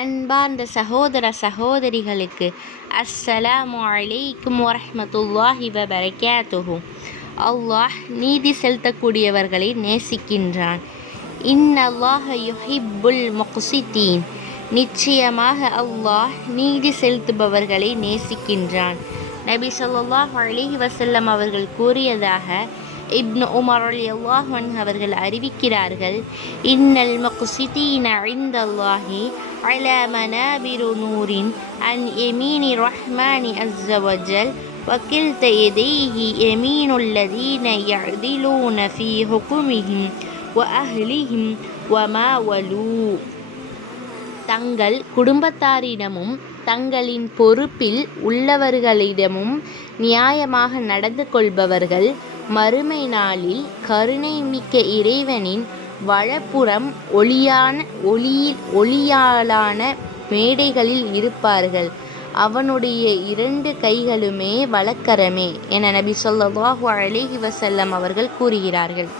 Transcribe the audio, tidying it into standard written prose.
அன்பார்ந்த சகோதர சகோதரிகளுக்கு அஸ்ஸலாமு அலைக்கும் வரஹ்மத்துல்லாஹி வபரகாத்துஹு. அல்லாஹ் நீதி செலுத்தக்கூடியவர்களை நேசிக்கின்றான். இன்னல்லாஹ யுஹிப்புல் முக்ஸிதீன். நிச்சயமாக அல்லாஹ் நீதி செலுத்துபவர்களை நேசிக்கின்றான். நபி ஸல்லல்லாஹு அலைஹி வஸல்லம் அவர்கள் கூறியதாக இப்னு உமர் ரலியல்லாஹு அன்ஹு அவர்கள் அறிவிக்கிறார்கள், இன்னல் முக்ஸிதீன இன்தல்லாஹி அலா மனாபிரு நூரின் அன் யமீனி ரஹ்மானி அஸ்ஸ வஜல் வகில்த யதைஹி யமீனுல் லதீன யஅதிலூன ஃபீ ஹுக்மிஹிம் வ அஹ்லிஹிம் வ மா வலூ. தங்கள் குடும்பத்தாரிடமும் தங்களின் பொறுப்பில் உள்ளவர்களிடமும் நியாயமாக நடந்து கொள்பவர்கள் மறுமை நாளில் கருணை மிக்க இறைவனின் வலப்புறம் ஒளியாலான மேடைகளில் இருப்பார்கள். அவனுடைய 2 கைகளுமே வலக்கரமே என நபி ஸல்லல்லாஹு அலைஹி வஸல்லம் அவர்கள் கூறுகிறார்கள்.